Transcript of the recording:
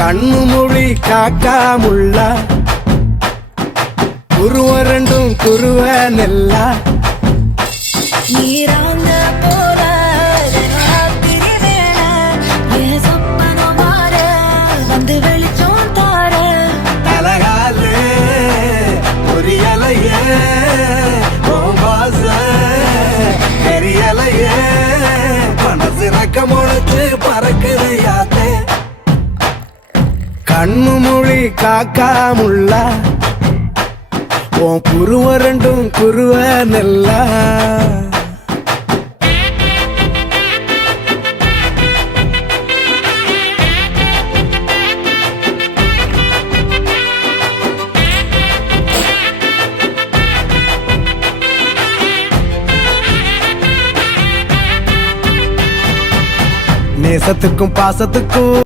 கண்ணு மொழி காக்காமுள்ள குருவ ரெண்டும் குருவ நெல்லா நீராங்க போல ராத்திரி வேளை என் சொப்பனம் மாற வந்து வெளிச்சம் தார அழகாலே பொரியலையே ஓம்பாச தெரியலையே மனசு ரக்க முளைச்சு பறக்குது யாத்தே கண்ணு மொழி காக்காமுள்ள உன் குருவ ரெண்டும் குருவ நெல்லா நேசத்துக்கும் பாசத்துக்கும்